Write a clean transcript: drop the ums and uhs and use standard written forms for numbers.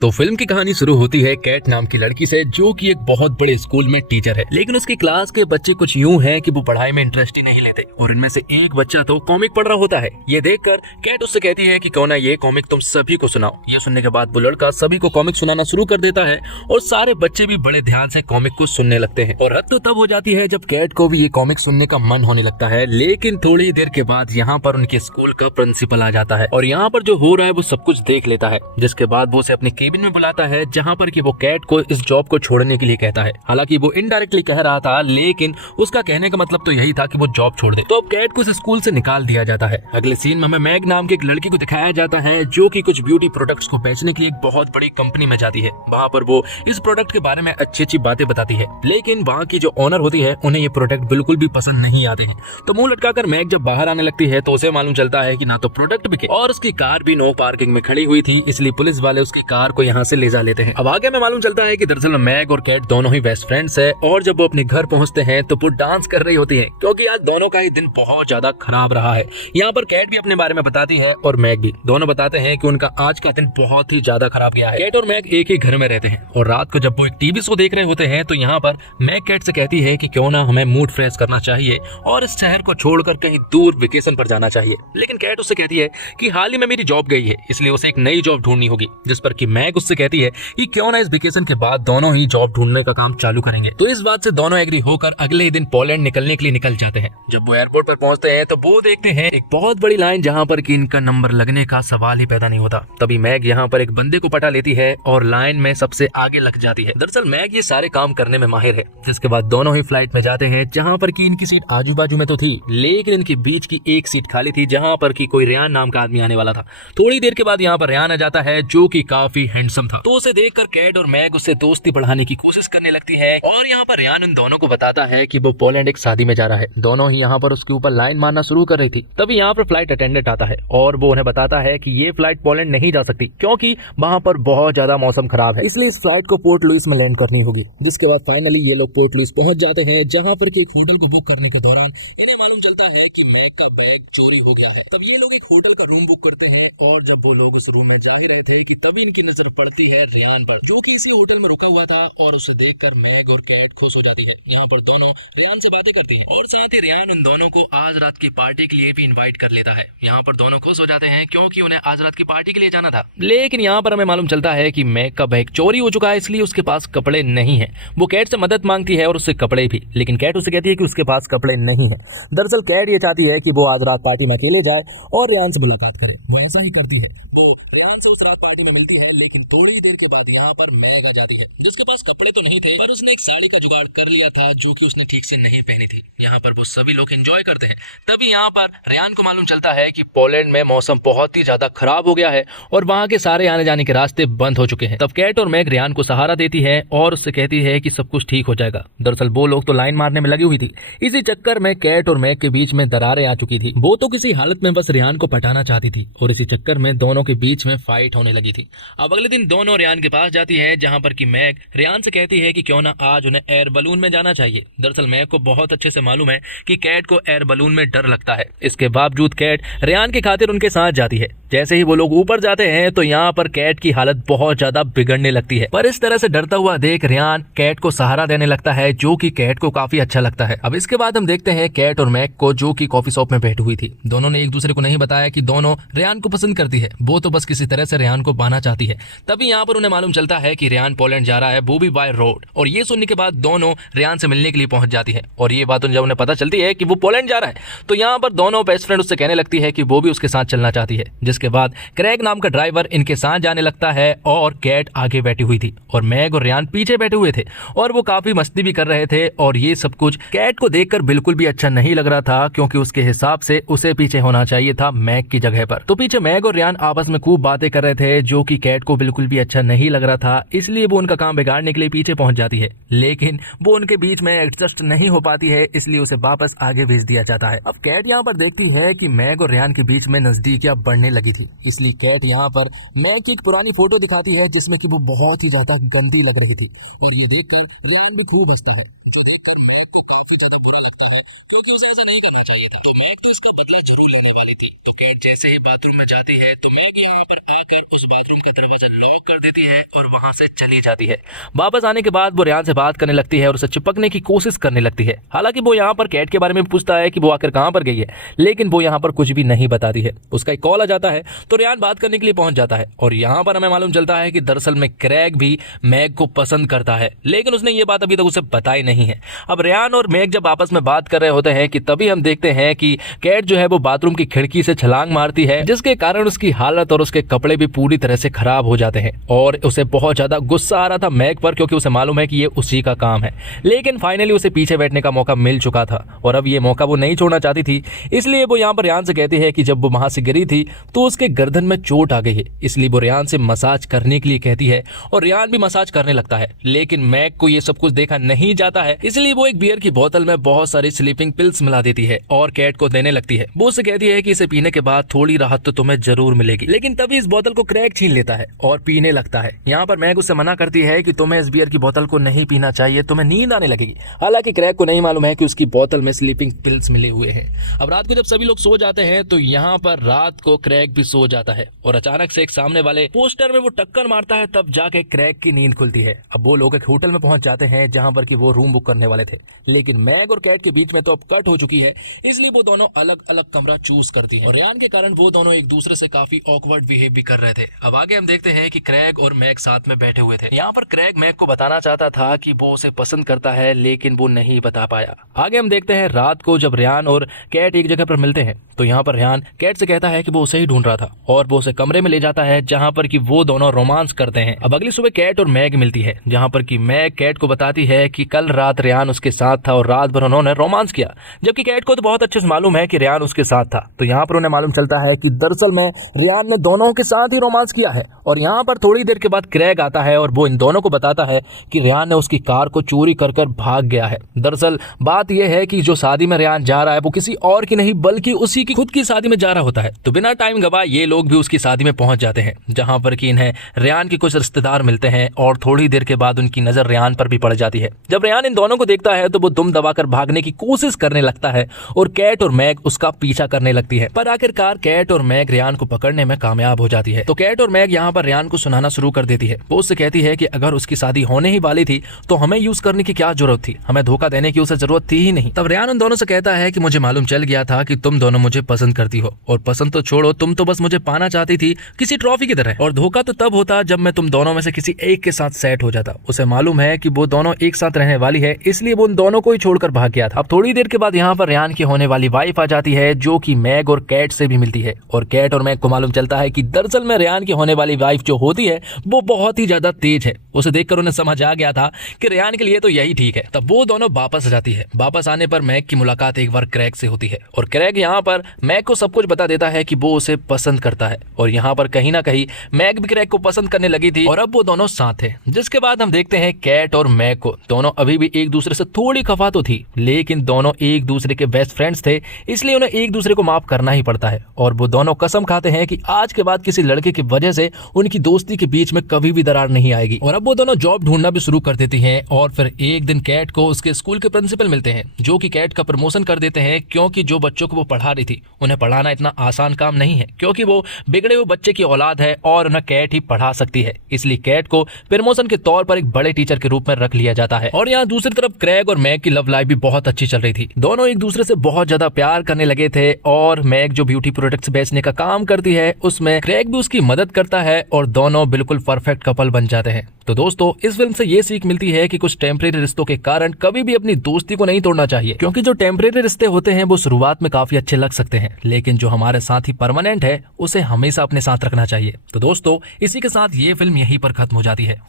तो फिल्म की कहानी शुरू होती है कैट नाम की लड़की से, जो कि एक बहुत बड़े स्कूल में टीचर है। लेकिन उसकी क्लास के बच्चे कुछ यूं हैं कि वो पढ़ाई में इंटरेस्ट ही नहीं लेते और इनमें से एक बच्चा तो कॉमिक पढ़ रहा होता है। ये देखकर कैट उससे कहती है कि क्यों ना ये कॉमिक तुम सभी को सुनाओ। ये सुनने के बाद वो लड़का सभी को कॉमिक सुनाना शुरू कर देता है और सारे बच्चे भी बड़े ध्यान से कॉमिक को सुनने लगते हैं। और हद तो तब हो जाती है जब कैट को भी ये कॉमिक सुनने का मन होने लगता है। लेकिन थोड़ी देर के बाद यहाँ पर उनके स्कूल का प्रिंसिपल आ जाता है और यहाँ पर जो हो रहा है वो सब कुछ देख लेता है। जिसके बाद वो उसे अपने केबिन में बुलाता है, जहां पर कि वो कैट को इस जॉब को छोड़ने के लिए कहता है। हालांकि वो इनडायरेक्टली कह रहा था, लेकिन उसका कहने का मतलब तो यही था कि वो जॉब छोड़ दे। तो अब कैट को इस स्कूल से निकाल दिया जाता है। अगले सीन में हमें मैग नाम की एक लड़की को दिखाया जाता है, जो कि कुछ ब्यूटी प्रोडक्ट्स को बेचने के लिए एक बहुत बड़ी कंपनी में जाती है। वहां पर वो इस प्रोडक्ट के बारे में अच्छी अच्छी बातें बताती है, लेकिन वहां की जो ओनर होती है उन्हें ये प्रोडक्ट बिल्कुल भी पसंद नहीं आते हैं। तो मुंह लटकाकर मैग जब बाहर आने लगती है तो उसे मालूम चलता है कि ना तो प्रोडक्ट बिके और उसकी कार भी नो पार्किंग में खड़ी हुई थी, इसलिए पुलिस वाले उसकी कार को यहाँ से ले जा लेते हैं। अब आगे में मालूम चलता है कि दरअसल मैग और कैट दोनों ही बेस्ट फ्रेंड्स है और जब वो अपने घर पहुंचते हैं तो वो डांस कर रही होती हैं, क्योंकि आज दोनों का ही दिन बहुत ज्यादा खराब रहा है। यहाँ पर कैट भी अपने बारे में बताती है और मैग भी, दोनों बताते हैं कि उनका आज का दिन बहुत ही ज्यादा खराब गया है। कैट और मैग एक ही घर में रहते हैं और रात को जब वो एक टीवी शो देख रहे होते हैं तो यहाँ पर मैग कैट से कहती है कि क्यों ना हमें मूड फ्रेश करना चाहिए और इस शहर को छोड़कर कहीं दूर वेकेशन पर जाना चाहिए। लेकिन कैट उससे कहती है कि हाल ही में मेरी जॉब गई है, इसलिए उसे एक नई जॉब ढूंढनी होगी। जिस पर कि मैग उससे कहती है कि क्यों ना इस वेकेशन के बाद दोनों ही जॉब ढूंढने का काम चालू करेंगे। तो इस बात से दोनों एग्री होकर अगले ही दिन पोलैंड निकलने के लिए निकल जाते हैं। जब वो एयरपोर्ट पर पहुंचते हैं तो वो देखते हैं एक बहुत बड़ी लाइन, जहां पर कि इनका नंबर लगने का सवाल ही पैदा नहीं होता। तभी मैग यहाँ पर एक बंदे को पटा लेती है और लाइन में सबसे आगे लग जाती है। दरअसल मैग ये सारे काम करने में माहिर है। जिसके बाद दोनों ही फ्लाइट में जाते हैं, जहाँ पर की इनकी सीट आजू बाजू में तो थी, लेकिन इनके बीच की एक सीट खाली थी, जहाँ पर की कोई रेयान नाम का आदमी आने वाला था। थोड़ी देर के बाद यहाँ पर रेयान आ जाता है, जो कि काफी हैंडसम था। तो उसे देखकर कैट और मैग उससे दोस्ती बढ़ाने की कोशिश करने लगती है और यहाँ पर रेयान उन दोनों को बताता है कि वो पोलैंड एक शादी में जा रहा है। दोनों ही यहाँ पर उसके ऊपर लाइन मारना शुरू कर रही थी। तभी यहाँ पर फ्लाइट अटेंडेंट आता है और वो उन्हें बताता है कि ये फ्लाइट पोलैंड नहीं जा सकती, क्योंकि वहाँ पर बहुत ज्यादा मौसम खराब है, इसलिए इस फ्लाइट को पोर्ट लुइस में लैंड करनी होगी। जिसके बाद फाइनली ये लोग पोर्ट लुइस पहुंच जाते हैं, जहाँ पर एक होटल को बुक करने के दौरान इन्हें मालूम चलता है कि मैग का बैग चोरी हो गया है। तब ये लोग एक होटल का रूम बुक करते हैं और जब वो लोग उस रूम में जा ही रहे थे कि तभी इनकी नजर पड़ती है रेयान पर, जो कि इसी होटल में रुका हुआ था और उसे देखकर मैग और कैट खुश हो जाती है। यहाँ पर दोनों रेयान से बातें करती हैं और साथ ही रेयान उन दोनों को आज रात की पार्टी के लिए भी इनवाइट कर लेता है। यहाँ पर दोनों खुश हो जाते हैं क्योंकि उन्हें आज रात की पार्टी के लिए जाना था। लेकिन यहाँ पर हमें मालूम चलता है कि मैग का बैग चोरी हो चुका है, इसलिए उसके पास कपड़े नहीं है। वो कैट से मदद मांगती है और उससे कपड़े भी, लेकिन कैट उसे कहती है कि उसके पास कपड़े नहीं है। दरअसल कैट ये चाहती है कि वो आज रात पार्टी में अकेले जाए और रेयान से मुलाकात करे। वो ऐसा ही करती है। वो रेयान से उस रात पार्टी में मिलती है, लेकिन थोड़ी देर के बाद यहाँ पर मैग आ जाती है, जिसके पास कपड़े तो नहीं थे पर उसने एक साड़ी का जुगाड़ कर लिया था, जो कि उसने ठीक से नहीं पहनी थी। यहाँ पर वो सभी लोग एंजॉय करते हैं। तभी यहाँ पर रेयान को मालूम चलता है कि पोलैंड में मौसम बहुत ही ज्यादा खराब हो गया है और वहाँ के सारे आने जाने के रास्ते बंद हो चुके हैं। तब कैट और मैग रेयान को सहारा देती है और उससे कहती है कि सब कुछ ठीक हो जाएगा। दरअसल वो लोग तो लाइन मारने में लगी हुई थी। इसी चक्कर में कैट और मैग के बीच में दरारें आ चुकी थी। वो तो किसी हालत में बस रेयान को पटाना चाहती थी और इसी चक्कर में दोनों के बीच में फाइट होने लगी थी। अब अगले दिन दोनों रेयान के पास जाती है, जहां पर कि मैग रेयान से कहती है कि क्यों ना आज उन्हें एयर बलून में जाना चाहिए। दरअसल मैग को बहुत अच्छे से मालूम है कि कैट को एयर बलून में डर लगता है। इसके बावजूद कैट रेयान की खातिर उनके साथ जाती है। जैसे ही वो लोग ऊपर जाते हैं तो यहाँ पर कैट की हालत बहुत ज्यादा बिगड़ने लगती है, पर इस तरह से डरता हुआ देख रेयान कैट को सहारा देने लगता है, जो कि कैट को काफी अच्छा लगता है। अब इसके बाद हम देखते हैं कैट और मैग को, जो कि कॉफी शॉप में बैठी हुई थी। दोनों ने एक दूसरे को नहीं बताया कि दोनों रेयान को पसंद करती है। वो तो बस किसी तरह से रेयान को पाना चाहती है। तभी यहाँ पर उन्हें मालूम चलता है कि रेयान पोलैंड जा रहा है, वो भी बाय रोड। और ये सुनने के बाद दोनों रेयान से मिलने के लिए पहुंच जाती है और ये बात जब उन्हें पता चलती है कि वो पोलैंड जा रहा है तो यहाँ पर दोनों बेस्ट फ्रेंड उससे कहने लगती है कि वो भी उसके साथ चलना चाहती है। जिसके बाद क्रेग नाम का ड्राइवर इनके साथ जाने लगता है और कैट आगे बैठी हुई थी और मैग और रेयान पीछे बैठे हुए थे और वो काफी मस्ती भी कर रहे थे। और ये सब कुछ कैट को देखकर बिल्कुल भी अच्छा नहीं लग रहा था, क्योंकि उसके हिसाब से उसे पीछे होना चाहिए था मैग की जगह पर। तो पीछे मैग और रेयान आपस में खूब बातें कर रहे थे, जो कि कैट को बिल्कुल भी अच्छा नहीं लग रहा था, इसलिए वो उनका काम बिगाड़ने के लिए पीछे पहुंच जाती है। लेकिन वो उनके बीच में एडजस्ट नहीं हो पाती है, इसलिए उसे वापस आगे भेज दिया जाता है। अब कैट यहाँ पर देखती है कि मैग और रेयान के बीच में नजदीकियां बढ़ने लगी थी, इसलिए कैट यहाँ पर मैग की एक पुरानी फोटो दिखाती है, जिसमें कि वो बहुत ही ज्यादा गंदी लग रही थी और ये देखकर रेयान भी खूब हंसता है। जो देखकर मैग को काफी ज्यादा बुरा लगता है क्योंकि उसे ऐसा नहीं करना चाहिए था। तो मैग तो इसका बदला जरूर लेने वाली थी। तो कैट जैसे ही बाथरूम में जाती है तो मैग यहाँ पर आकर उस बाथरूम का दरवाजा लॉक कर देती है और वहां से चली जाती है। वापस आने के बाद वो रेहान से बात करने लगती है और उसे चिपकने की कोशिश करने लगती है। हालांकि वो यहाँ पर कैट के बारे में पूछता है कि वो आकर कहाँ पर गई है, लेकिन वो यहाँ पर कुछ भी नहीं बताती है। उसका एक कॉल आ जाता है तो रेहान बात करने के लिए पहुंच जाता है और यहाँ पर हमें मालूम चलता है कि दरअसल में क्रैग भी मैग को पसंद करता है, लेकिन उसने ये बात अभी तक उसे बताई नहीं है। अब रेहान और मैग जब आपस में बात कर रहे होते हैं कि तभी हम देखते हैं कि कैट जो है वो बाथरूम की खिड़की से छलांग मारती है, जिसके कारण उसकी हालत और उसके कपड़े भी पूरी तरह से खराब हो जाते हैं और उसे बहुत ज्यादा गुस्सा आ रहा था मैग पर, क्योंकि उसे मालूम है कि ये उसी का काम है। लेकिन फाइनली उसे पीछे बैठने का मौका मिल चुका था और अब ये मौका वो नहीं छोड़ना चाहती थी। इसलिए वो यहाँ पर रेहान से कहती है कि जब वो वहां से गिरी थी तो उसके गर्दन में चोट आ गई है, इसलिए वो रेहान से मसाज करने के लिए कहती है और रेहान भी मसाज करने लगता है। लेकिन मैग को ये सब कुछ देखा नहीं जाता है, इसलिए वो एक बियर की बोतल में बहुत सारी स्लीपिंग पिल्स मिला देती है और कैट को देने लगती है। वो उससे कहती है कि इसे पीने के बाद थोड़ी राहत तो तुम्हें जरूर मिलेगी, लेकिन तभी इस बोतल को क्रैग छीन लेता है और पीने लगता है। यहाँ पर मैग उससे मना करती है कि तुम्हें इस बियर की बोतल को नहीं पीना चाहिए, तुम्हें नींद आने लगेगी। हालांकि क्रैग को नहीं मालूम है कि उसकी बोतल में स्लीपिंग पिल्स मिले हुए हैं। अब रात को जब सभी लोग सो जाते हैं तो यहाँ पर रात को क्रैग भी सो जाता है और अचानक से एक सामने वाले पोस्टर में वो टक्कर मारता है, तब जाके क्रैग की नींद खुलती है। अब वो लोग एक होटल में पहुंच जाते हैं जहां पर कि वो रूम बुक करने वाले थे, लेकिन मैग और कैट के बीच में तो अब कट हो चुकी है, इसलिए वो दोनों अलग अलग कमरा चूज करती हैं और रेहान के कारण वो दोनों एक दूसरे से काफी ऑकवर्ड बिहेव भी कर रहे थे। अब आगे हम देखते हैं कि क्रैग और मैग साथ में बैठे हुए थे। यहाँ पर क्रैग मैग को बताना चाहता था कि वो उसे पसंद करता है, लेकिन वो नहीं बता पाया। आगे हम देखते हैं रात को जब रेहान और कैट एक जगह पर मिलते हैं तो यहाँ पर रेहान कैट से कहता है कि वो उसे ही ढूंढ रहा था और वो उसे कमरे में ले जाता है जहाँ पर कि वो दोनों रोमांस करते हैं। अब अगली सुबह कैट और मैग मिलती है, जहाँ पर कि मैग कैट को बताती है कि कल रात रेहान उसके साथ था और रात भर उन्होंने रोमांस किया, जबकि कैट को तो बहुत अच्छे से मालूम है कि रेहान उसके साथ था। तो यहाँ पर उन्हें मालूम चलता है कि दरअसल में रेहान ने दोनों के साथ ही रोमांस किया है। और यहाँ पर थोड़ी देर के बाद क्रैग आता है और वो इन दोनों को बताता है कि रेहान ने उसकी कार को चोरी कर कर भाग गया है। दरअसल बात यह है कि जो शादी में रेहान जा रहा है वो किसी और की नहीं बल्कि उसी की खुद की शादी में जा रहा होता है। तो बिना टाइम गवाए ये लोग भी उसकी शादी में पहुंच जाते हैं, जहां पर कि इन्हें रेहान के कुछ रिश्तेदार मिलते हैं और थोड़ी देर के बाद उनकी नजर रेहान पर भी पड़ जाती है। जब रेहान इन दोनों को देखता है तो वो दुम दबाकर भागने की कोशिश करने लगता है और कैट और मैग उसका पीछा करने लगती है, पर आखिरकार कैट और मैग रेहान को पकड़ने में कामयाब हो जाती है। तो कैट और मैग यहाँ पर रेहान को सुनाना शुरू कर देती है। वो उससे कहती है कि अगर उसकी शादी होने ही वाली थी तो हमें यूज करने की क्या जरूरत थी, हमें धोखा देने की उसे जरूरत थी ही नहीं। तब रेहान उन दोनों से कहता है कि मुझे मालूम चल गया था कि तुम दोनों मुझे पसंद करती हो, और पसंद तो छोड़ो, तुम तो बस मुझे पाना चाहती थी किसी ट्रॉफी की तरह, और धोखा तो तब होता जब मैं तुम दोनों में से किसी एक के साथ सेट हो जाता। उसे मालूम है कि वो दोनों एक साथ रहने वाली है, इसलिए वो उन दोनों को ही छोड़कर भाग गया था। अब थोड़ी देर के बाद यहाँ पर रेहान की होने वाली वाइफ आ जाती है, जो कि मैग और कैट से भी मिलती है, और कैट और मैग को मालूम चलता है कि दरअसल में रेहान की होने वाली वाइफ जो होती है वो बहुत ही ज्यादा तेज है। उसे देखकर उन्हें समझ आ गया था कि रेहान के लिए तो यही ठीक है। तब वो दोनों वापस आ जाती है। वापस आने पर मैग की मुलाकात एक बार क्रैग से होती है और क्रैग यहाँ पर मैग को सब कुछ बता देता है कि वो उसे पसंद करता है, और यहाँ पर कहीं ना कहीं मैग भी क्रैग को पसंद करने लगी थी और अब वो दोनों साथ हैं। जिसके बाद हम देखते हैं कैट और मैग को, दोनों अभी भी एक दूसरे से थोड़ी खफा तो थी, लेकिन दोनों एक दूसरे के बेस्ट फ्रेंड्स थे, इसलिए उन्हें एक दूसरे को माफ करना ही पड़ता है। और वो दोनों कसम खाते हैं कि आज के बाद किसी लड़के की वजह से उनकी दोस्ती के बीच में कभी भी दरार नहीं आएगी। और अब वो दोनों जॉब ढूंढना भी शुरू कर देती हैं। और फिर एक दिन कैट को उसके स्कूल के प्रिंसिपल मिलते हैं, जो कि कैट का प्रमोशन कर देते हैं, क्योंकि जो बच्चों को वो पढ़ा रही थी उन्हें पढ़ाना इतना आसान काम नहीं है, क्योंकि वो बिगड़े हुए बच्चे की औलाद है और उन्हें कैट ही पढ़ा सकती है। इसलिए कैट को प्रमोशन के तौर पर एक बड़े टीचर के रूप में रख लिया जाता है। और यहाँ दूसरी तरफ क्रैग और मैग की लव लाइफ भी बहुत अच्छी चल रही थी। दोनों एक दूसरे से बहुत ज्यादा प्यार करने लगे थे, और मैग जो ब्यूटी प्रोडक्ट्स बेचने का काम करती है उसमें क्रैग भी उसकी मदद करता है, और दोनों बिल्कुल परफेक्ट कपल बन जाते हैं। तो दोस्तों, इस फिल्म से ये सीख मिलती है कि कुछ टेम्परेरी रिश्तों के कारण कभी भी अपनी दोस्ती को नहीं तोड़ना चाहिए, क्योंकि जो टेम्परेरी रिश्ते होते हैं वो शुरुआत में काफी अच्छे लग सकते हैं, लेकिन जो हमारे साथ ही परमानेंट है उसे हमेशा अपने साथ रखना चाहिए। तो दोस्तों, इसी के साथ ये फिल्म यहीं पर खत्म हो जाती है।